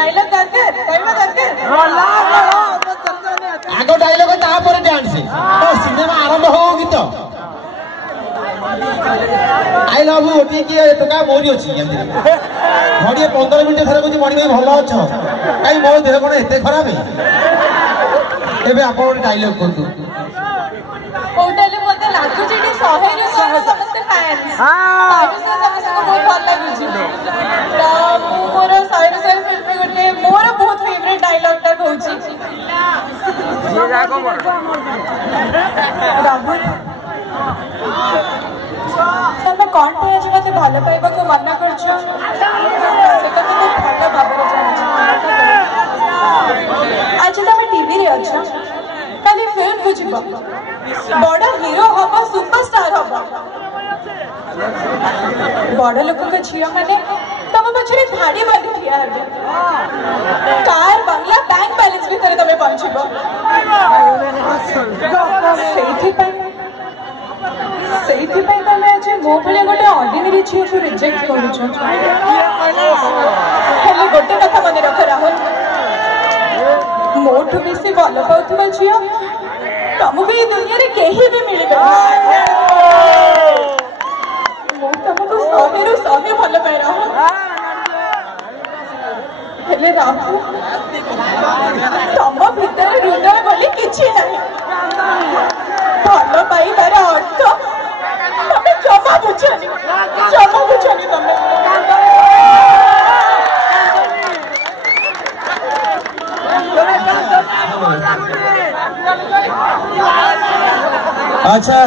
Dialogue दरकार आगो dialogue तापर डांस सिनेमा आरंभ हो गीत आई लव यू ओटी की टका मोरी अछि घड़िए 15 मिनिट थरे कहती मणि भाई भल अछ कहीं मो देह कोन एते खराब है एबे आपण डायलॉग कोतु कोटले मते लागु जे 100 रे 100 समस्त फैंस हां समस्त को बहुत भल लागु छी तो मोर 100 रे 100 फिल्म में गोटे मोर बहुत फेवरेट डायलॉग ता कहू छी ये जाको राहुल तब कौन पे आज मते भलो पाइबा को मना करछ सेटा तो भलो बाबा जान आज तो मैं टीवी रे अच्छा खाली फिल्म को जीवा बड़ा हीरो हबा सुपरस्टार हबा बड़ा लोक को झिया माने तब पछरे धाड़ी बांधी ठिया हेबे कार बंगला बैंक बैलेंस भी करे तबे पहुंचबो सेठी पे तमे आज मो भले गोटे ऑर्डिनरी झियो को रिजेक्ट करू छ हेले गोटे कथा मने रख राहुल मोठ बेसी भलो पाउथबा झियो तुमको ये दुनिया रे केही भी मिलबे मो तुमको 100 रो 100 भलो पाइ रहा हेले राहुल तम भीतर हृदय बोली किछि नहीं भलो पाई बार अर्थ तमे जमा बुझानी तमे अच्छा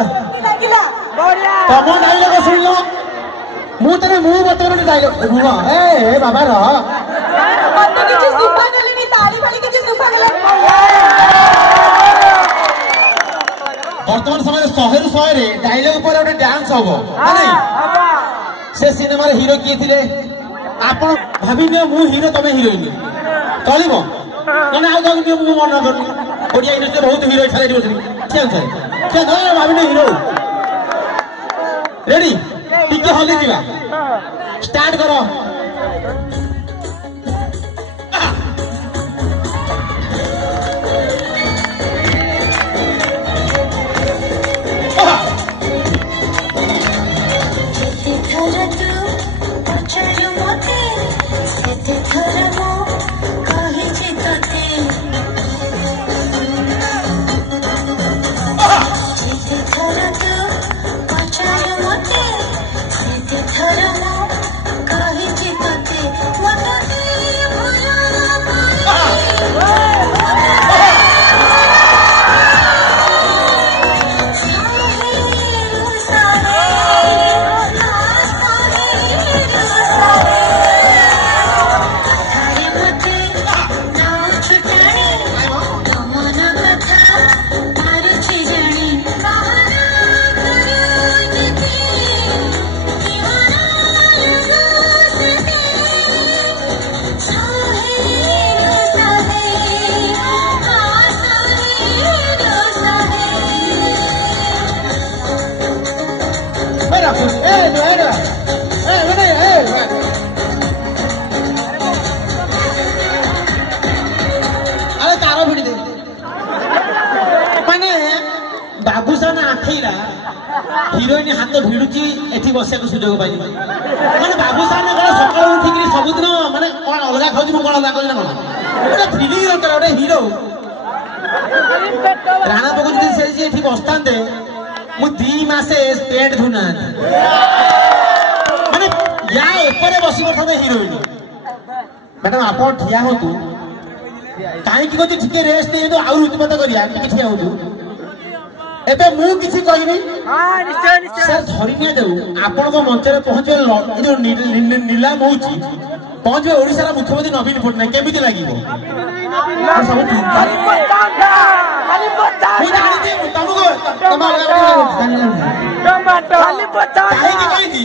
तुम डायलॉग सुन लो मु तेरे मुंह बतौर डायलॉग रुआ ए बाबा र मत किछि सुखा गलेनी ताली वाली किछि सुखा गले वर्तमान समय 100 रे 100 रे डायलॉग पर गोटे डांस होबो माने से सिनेमा रे हीरो किए थिले आपण भाबिने मु हीरो तमे हीरोइन चलिबो माने आ जाउ मु मन करनी ओडिया इंडस्ट्री बहुत हीरो छाले दिवसरी केन छै के न भाबिने हीरो रेडी टिके हल्ली जीवा स्टार्ट करो बाबूसान आठेरा हिरोइन हाथ भिड़ुची एठी बसिया को सुजोग पाई माने बाबूसान कौन सकाळ उठिक सबुदिन माने कौन अलगा खाऊची मु कौन अलगा करी ना गोटे फिलिंग दरकार गोटे हीरो राणा बाबू जी से एठी बसतांते मु 2 मासे पेट धुना माने या ऊपर बसी पड़ता हिरोइन मैडम आप ठिया होतु कहीं कि ठीक रेस्ट नहीं तो आउ उत्पात करिया ठिया होतु एबे मु किछि कहिनी हां निश्चय निश्चय सर धरि निया जाऊ आपण को मंच रे पहुंचे जो नीलाम होउची पहुंचे ओडिसा रा मुख्यमंत्री नवीन पटनायक केमिति लागिवो सब खाली पचांगा मी जानि दे तुमको टमाटो खाली पचांगा काहे कि कहिदी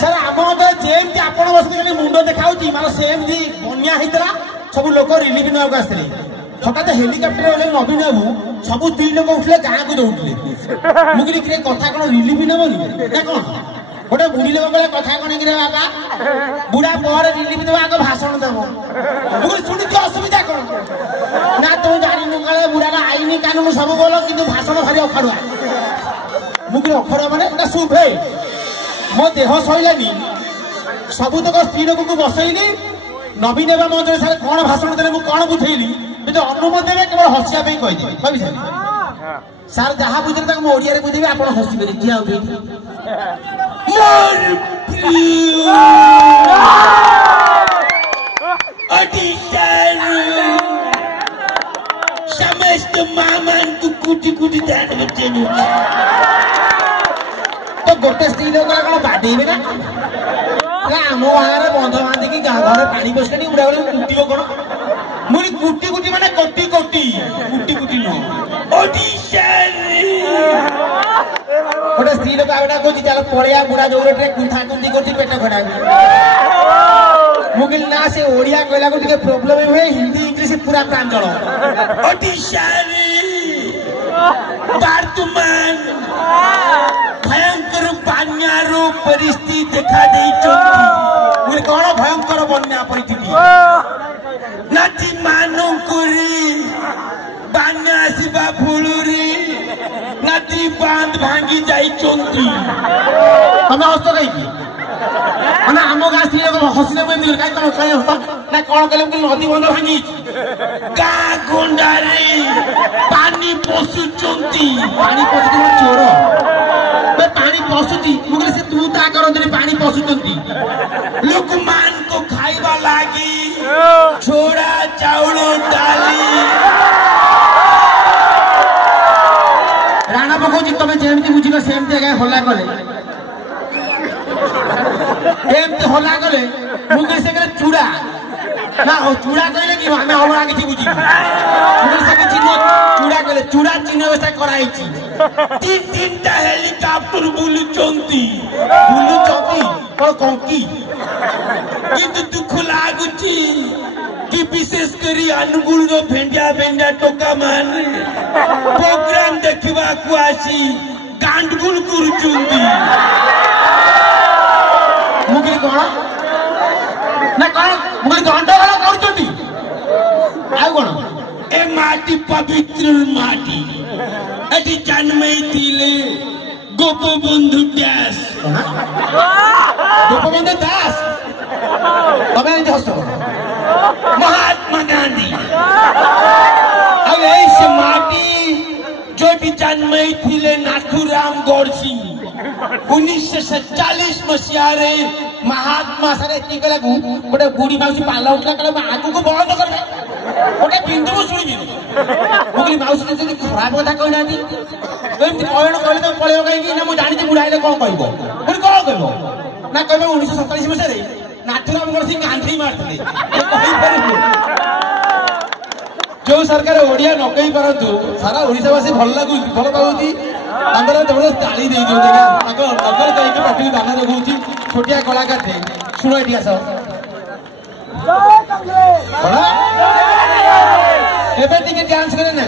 सर आम जेम कि आपण बसके मुंड देखाउची माने सेम जी बन्या हितरा सब लोक रिलीफ नक आसले हठात हेलिकप्टर वाले नवीन बाबू सब 3 लोक उठले गाँ को दौड़े मुझे कथा कौन रिलीफ नबनी ना कौन गोटे बुढ़ी लोक कथा कौन कि बाबा बुढ़ा पर रिलीफ देव आग भाषण देव शुणी असुविधा कौन ना तू जानी काले बुढ़ा आईन कानून सब बोल कि भाषण भारी अखाड़ुआ मुझे अखाड़ुआ माने ना शुभे मो देह सैलानी सबुतक स्त्री लोक को बसैली नवीन एवं मंदिर सारे कौन भाषण देने मुझे कौन बुझेली अनुमति देवे केवल हसिया कहीदे कवि सार जहाँ बुझे तक ओडिया बुझेबी आप हसिबे किए समस्त मामान को कुटी कुटी दान बच्चे तो गोटे स्त्री लोक कौन बाडेबे ना आम गाँव बंध बांधिकी घर पानी बसले बुढ़ा बुढ़ी कुटी कौन मुझे कुटी कुटी माने कोटी कोटी कुटी कुटी नुह गोटे स्त्री लोक आगे कौन चल पलिया बुढ़ा जो कुंथा कुंथी कर पेट खड़ा मुझे ना से ओडिया कहला को प्रोब्लेम हुए हिंदी इंग्लिश पूरा प्रांजल वर्तमान भयंकर बन्यार परिस्थिति देखा मुझे कौन भयंकर बन्या परिस्थिति नाती मानकुरी बन्या आसवा फुलुरी नाती बांध भांगी जाई चंती तमें हस्त कहीं मैंने आम गाँ स्त्री हसिले कहीं तुम कहीं हस्त ना कौन कह नदी बंध भांगी गाँ गोंडारे पानी पशुचंती पानी पशु चोर पानी पशुची मुझे से तू ता करते पानी पशुचंती लोकमान को खाइबा लागी छोड़ा चाउल डाली राणा पकाउची तुम जमी बुझल सेमती आगे हल्ला कले एमती हल्ला कले मुझे से चूड़ा ना चूड़ा कहले कि आम अलगा किसी बुझी चूड़ा कहले चूड़ा चिन्ह व्यवस्था कराई तीन तीन टा हेलिकॉप्टर बुलुचंती और कंकी किंतु दुख लागुची कि विशेष करी अनुगुण भेंडिया भेंडिया टोका मान प्रोग्राम देखा को आसी गांडगुल करुचंती मुझे कौन ना कौन मुझे गंडगोल करुचंती आ कौन ए माटी पवित्र माटी अति जन्मई थिले गोपबंधु दास गोपबंधु दास तमें हस महात्मा गांधी से माटी जो जन्मई थिले नाथुराम गौरसिंह 1947 मसीह महात्मा सारे गोटे बुढ़ी माउसी पाला उठला कल आगू को बंद कर गोटे बिंदु शुणी मुझे माउसी खराब कथा कहना कहना कहले तुम पलैब कहीं ना मुझे जानी बुढ़ा कौन कह कौन कह ना कह 1947 मसीह नाथुराम गौरसिंह गांधी मारते जो सरकार ओडिया न कही पारतु सारा ओडिशावासी भल लगु भल पाऊँगी जबरदस्त ताली दे नकल करके पार्टी दान जगुची छोटिया कलाकार थे शुण ये आस डांस करे ना।